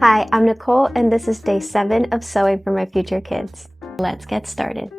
Hi, I'm Nicole, and this is day 7 of sewing for my future kids. Let's get started.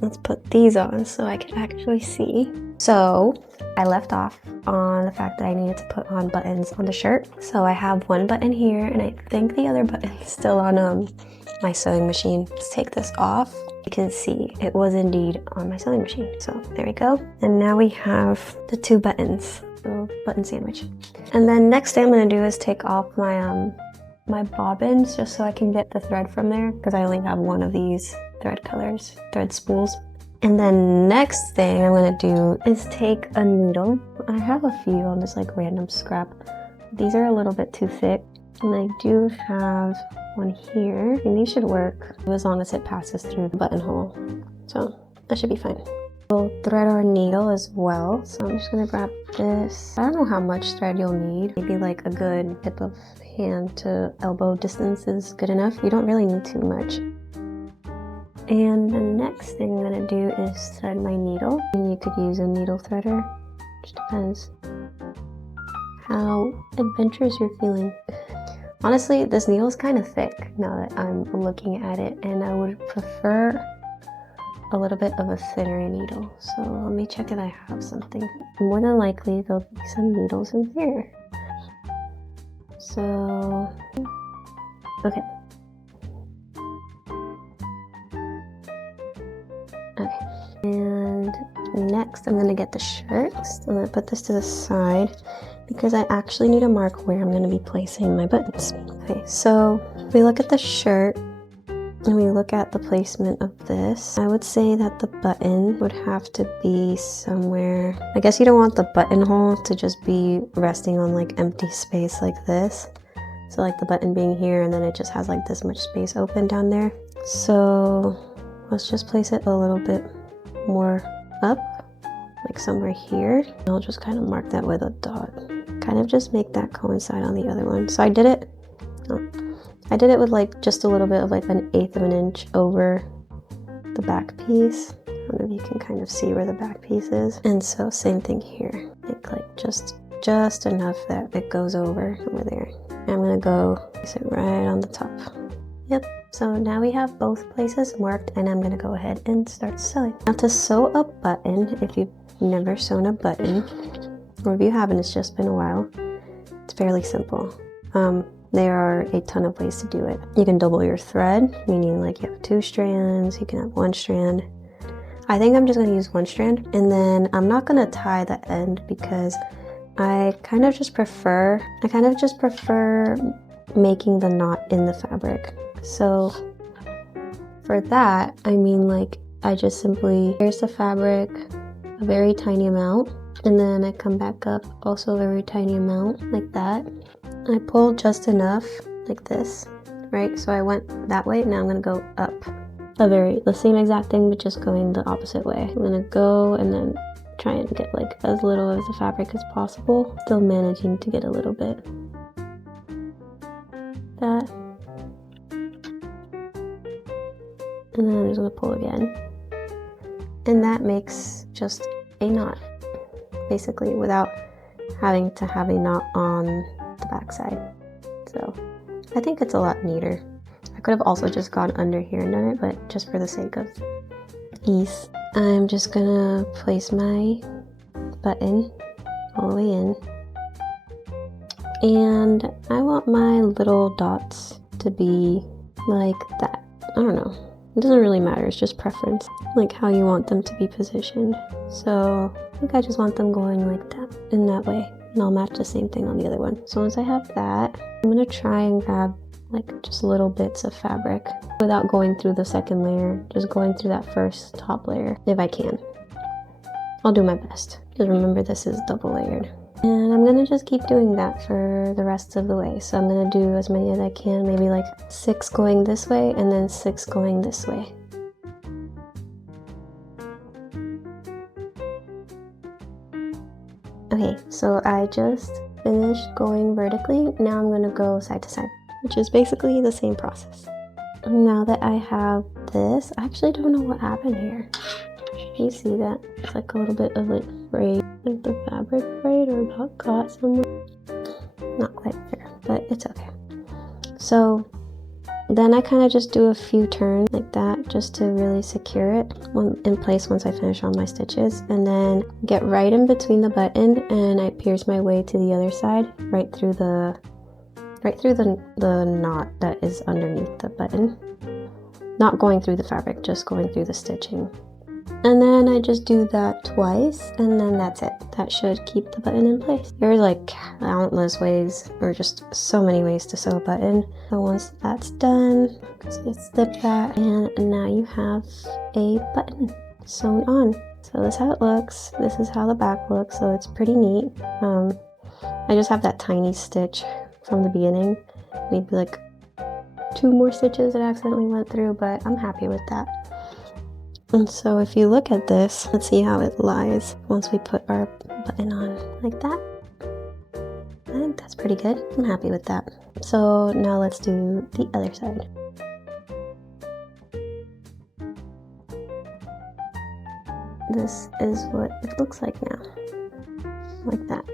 Let's put these on so I can actually see. So I left off on the fact that I needed to put on buttons on the shirt. So I have one button here, and I think the other button is still on my sewing machine. Let's take this off. You can see it was indeed on my sewing machine. So there we go. And now we have the 2 buttons. So button sandwich. And then next thing I'm gonna do is take off my bobbins just so I can get the thread from there, because I only have one of these thread spools. And then next thing I'm gonna do is take a needle. I have a few on this like random scrap. These are a little bit too thick, and I do have one here, and these should work as long as it passes through the buttonhole. So that should be fine. We'll thread our needle as well. So I'm just gonna grab this. I don't know how much thread you'll need. Maybe like a good tip of hand to elbow distance is good enough. You don't really need too much. And the next thing I'm gonna do is thread my needle. And you could use a needle threader. Just depends how adventurous you're feeling. Honestly, this needle is kind of thick now that I'm looking at it, and I would prefer a little bit of a thinner needle. So let me check if I have something. More than likely there'll be some needles in here. So, okay. And next I'm gonna get the shirt. I'm gonna put this to the side because I actually need to mark where I'm gonna be placing my buttons. Okay, so if we look at the shirt and we look at the placement of this, I would say that the button would have to be somewhere. I guess you don't want the buttonhole to just be resting on like empty space like this. So like the button being here and then it just has like this much space open down there. So let's just place it a little bit more up, like somewhere here. I'll just kind of mark that with a dot. Kind of just make that coincide on the other one. So I did it with like just a little bit of like 1/8 of an inch over the back piece. I don't know if you can kind of see where the back piece is. And so same thing here. Make like just enough that it goes over there. And I'm gonna go place it right on the top. Yep. So now we have both places marked, and I'm gonna go ahead and start sewing. Now to sew a button, if you've never sewn a button, or if you haven't, it's just been a while, it's fairly simple. There are a ton of ways to do it. You can double your thread, meaning like you have 2 strands, you can have 1 strand. I think I'm just gonna use 1 strand, and then I'm not gonna tie the end because I kind of just prefer making the knot in the fabric. So for that, I mean like I just simply, here's the fabric, a very tiny amount, and then I come back up also a very tiny amount like that. I pull just enough like this, right? So I went that way, now I'm gonna go up. The same exact thing, but just going the opposite way. I'm gonna go and then try and get like as little of the fabric as possible, still managing to get a little bit. That. And then I'm just gonna pull again. And that makes just a knot, basically, without having to have a knot on the back side. So I think it's a lot neater. I could have also just gone under here and done it, but just for the sake of ease, I'm just gonna place my button all the way in. And I want my little dots to be like that. I don't know. It doesn't really matter, it's just preference, like how you want them to be positioned. So I think I just want them going like that, in that way. And I'll match the same thing on the other one. So once I have that, I'm gonna try and grab like just little bits of fabric without going through the second layer, just going through that first top layer if I can. I'll do my best, because remember this is double layered. And I'm gonna just keep doing that for the rest of the way. So I'm gonna do as many as I can, maybe like 6 going this way and then 6 going this way. Okay, so I just finished going vertically. Now I'm gonna go side to side, which is basically the same process. Now that I have this, I actually don't know what happened here. You see that? It's like a little bit of like frayed, like the fabric frayed or got caught somewhere. Not quite fair, but it's okay. So then I kind of just do a few turns like that just to really secure it in place once I finish all my stitches, and then get right in between the button and I pierce my way to the other side, right through the knot that is underneath the button. Not going through the fabric, just going through the stitching. And then I just do that twice, and then that's it. That should keep the button in place. There's like countless ways, or just so many ways to sew a button. So once that's done, just slip that, and now you have a button sewn on. So this is how it looks. This is how the back looks, so it's pretty neat. I just have that tiny stitch from the beginning. Maybe like 2 more stitches that I accidentally went through, but I'm happy with that. And so if you look at this, let's see how it lies once we put our button on like that. I think that's pretty good. I'm happy with that. So now let's do the other side. This is what it looks like now, like that.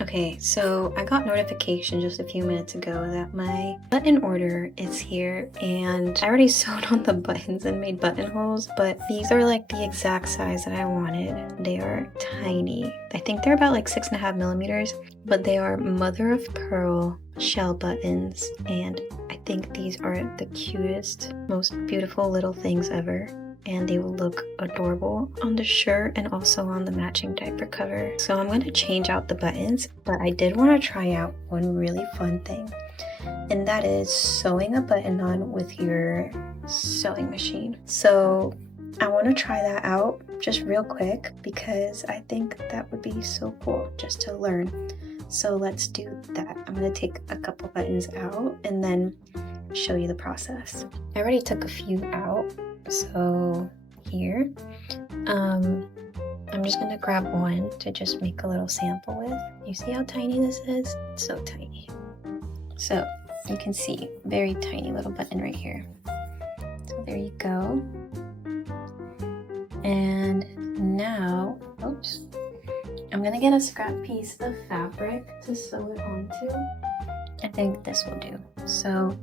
Okay, so I got notification just a few minutes ago that my button order is here, and I already sewed on the buttons and made buttonholes, but these are like the exact size that I wanted. They are tiny. I think they're about like 6.5 millimeters, but they are mother of pearl shell buttons, and I think these are the cutest, most beautiful little things ever. And they will look adorable on the shirt and also on the matching diaper cover. So I'm going to change out the buttons, but I did want to try out one really fun thing, and that is sewing a button on with your sewing machine. So I want to try that out just real quick because I think that would be so cool just to learn. So let's do that. I'm going to take a couple buttons out and then show you the process. I already took a few out. So here, I'm just gonna grab one to just make a little sample with. You see how tiny this is? It's so tiny. So you can see, very tiny little button right here. So there you go. And now, oops, I'm gonna get a scrap piece of fabric to sew it onto. I think this will do. So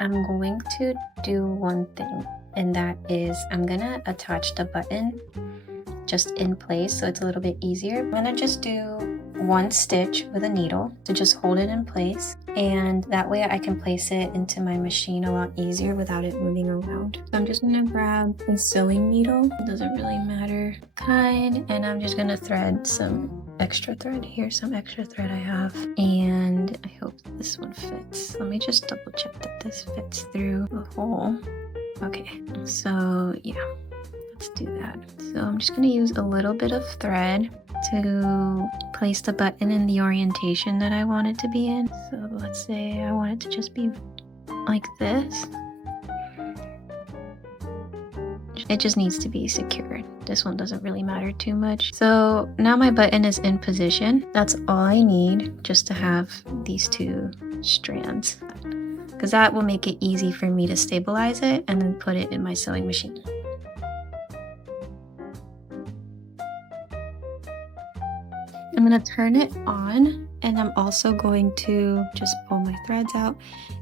I'm going to do one thing, and that is I'm gonna attach the button just in place so it's a little bit easier. I'm gonna just do one stitch with a needle to just hold it in place, and that way I can place it into my machine a lot easier without it moving around. So I'm just gonna grab a sewing needle, it doesn't really matter kind, and I'm just gonna thread some extra thread here, some extra thread I have, and I hope this one fits. Let me just double check that this fits through the hole. Okay, so yeah, let's do that. So I'm just gonna use a little bit of thread to place the button in the orientation that I want it to be in. So let's say I want it to just be like this. It just needs to be secured. This one doesn't really matter too much. So now my button is in position. That's all I need just to have these 2 strands, because that will make it easy for me to stabilize it and then put it in my sewing machine. I'm gonna turn it on, and I'm also going to just pull my threads out,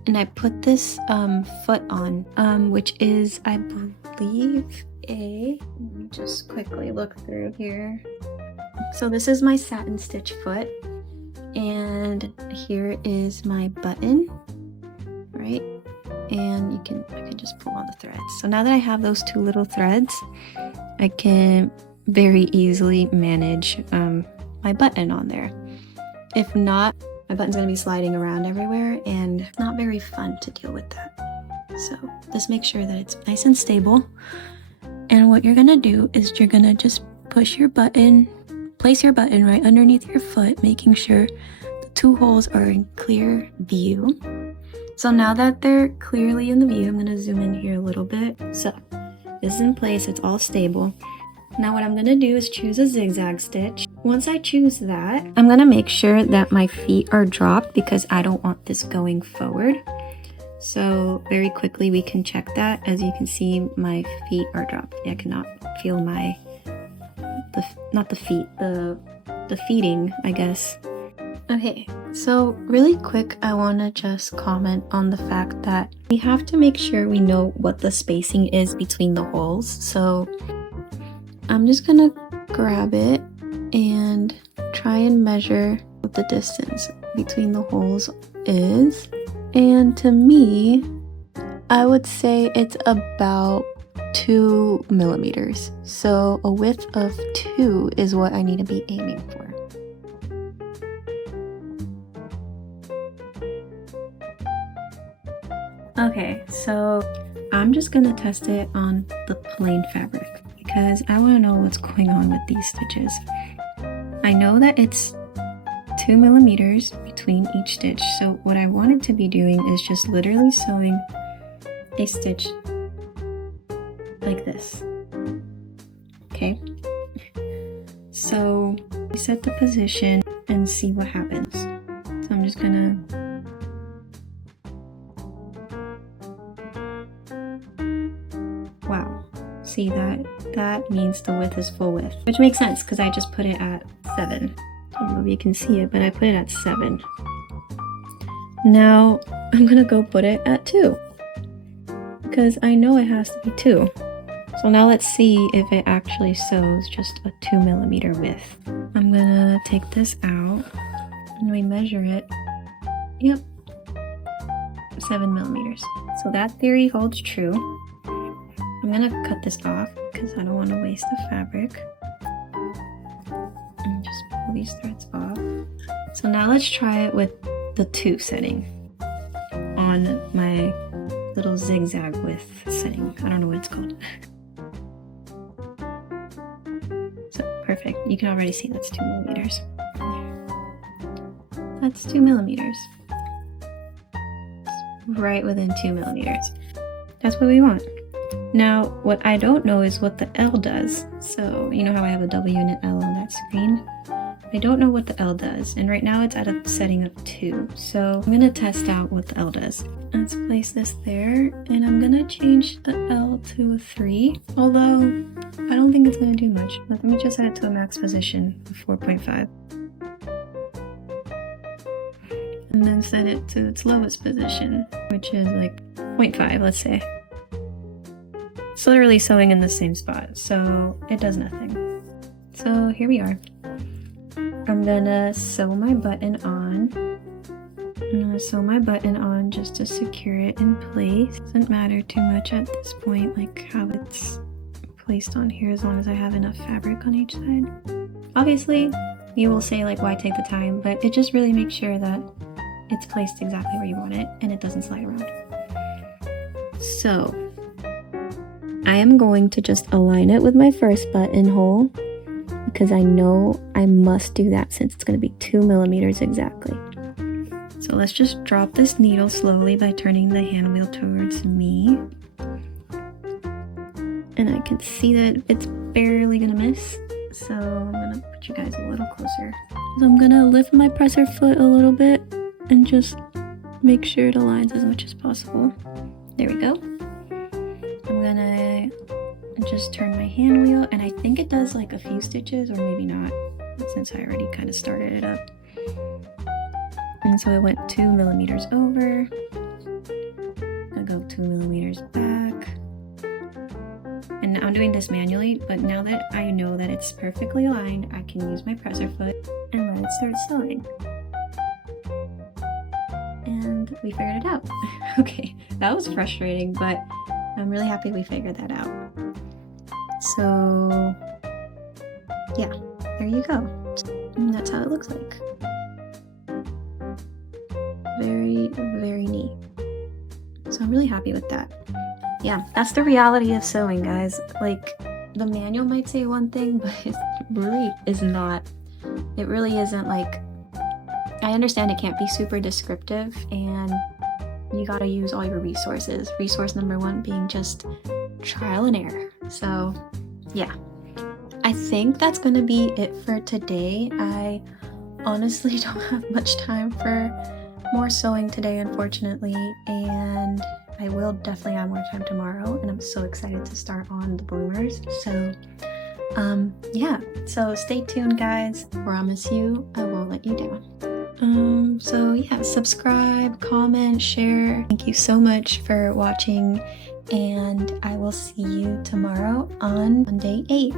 and I put this foot on, which is, I believe, let me just quickly look through here. So this is my satin stitch foot, and here is my button, right? And I can just pull on the threads. So now that I have those 2 little threads, I can very easily manage my button on there. If not, my button's gonna be sliding around everywhere, and it's not very fun to deal with that. So just make sure that it's nice and stable. And what you're gonna do is you're gonna just push your button, place your button right underneath your foot, making sure the 2 holes are in clear view. So now that they're clearly in the view, I'm gonna zoom in here a little bit. So this is in place, it's all stable. Now what I'm gonna do is choose a zigzag stitch. Once I choose that, I'm gonna make sure that my feet are dropped because I don't want this going forward. So very quickly we can check that. As you can see, my feet are dropped. I cannot feel the feeding, I guess. Okay, so really quick, I want to just comment on the fact that we have to make sure we know what the spacing is between the holes. So I'm just gonna grab it and try and measure what the distance between the holes is. And to me, I would say it's about 2 millimeters. So a width of 2 is what I need to be aiming for. Okay, so I'm just gonna test it on the plain fabric because I want to know what's going on with these stitches. I know that it's 2 millimeters between each stitch, so what I wanted to be doing is just literally sewing a stitch like this. Okay, so we set the position and see what happens. So I'm just gonna see that means the width is full width, which makes sense because I just put it at 7. I don't know if you can see it, but I put it at 7. Now I'm gonna go put it at 2 because I know it has to be 2. So now let's see if it actually sews just a 2 millimeter width. I'm gonna take this out and we measure it. Yep, 7 millimeters. So that theory holds true. I'm gonna cut this off because I don't want to waste the fabric. And just pull these threads off. So now let's try it with the 2 setting on my little zigzag width setting. I don't know what it's called. So perfect. You can already see that's 2 millimeters. That's 2 millimeters. It's right within 2 millimeters. That's what we want. Now, what I don't know is what the L does. So, you know how I have a W and an L on that screen? I don't know what the L does, and right now it's at a setting of 2. So I'm gonna test out what the L does. Let's place this there, and I'm gonna change the L to a 3, although I don't think it's gonna do much. Let me just set it to a max position of 4.5. And then set it to its lowest position, which is like 0.5, let's say. It's literally sewing in the same spot, so it does nothing. So here we are. I'm gonna sew my button on. I'm gonna sew my button on just to secure it in place. Doesn't matter too much at this point, like how it's placed on here, as long as I have enough fabric on each side. Obviously, you will say like, why take the time? But it just really makes sure that it's placed exactly where you want it and it doesn't slide around. So I am going to just align it with my first buttonhole because I know I must do that since it's going to be 2 millimeters exactly. So let's just drop this needle slowly by turning the hand wheel towards me. And I can see that it's barely going to miss. So I'm going to put you guys a little closer. So I'm going to lift my presser foot a little bit and just make sure it aligns as much as possible. There we go. I'm gonna just turn my hand wheel, and I think it does like a few stitches, or maybe not, since I already kind of started it up. And so it went 2 millimeters over. I'll go 2 millimeters back. And now I'm doing this manually, but now that I know that it's perfectly aligned, I can use my presser foot and let it start sewing. And we figured it out. Okay, that was frustrating, but I'm really happy we figured that out. So yeah, there you go. And that's how it looks like. Very, very neat. So I'm really happy with that. Yeah, that's the reality of sewing, guys. Like, the manual might say one thing, but it really is not. It really isn't. Like, I understand it can't be super descriptive, and you gotta use all your resources. Resource number 1 being just trial and error. So yeah, I think that's gonna be it for today. I honestly don't have much time for more sewing today, unfortunately, and I will definitely have more time tomorrow, and I'm so excited to start on the bloomers. So yeah, so stay tuned, guys. Promise you I won't let you down. So yeah, subscribe, comment, share. Thank you so much for watching, and I will see you tomorrow on day 8.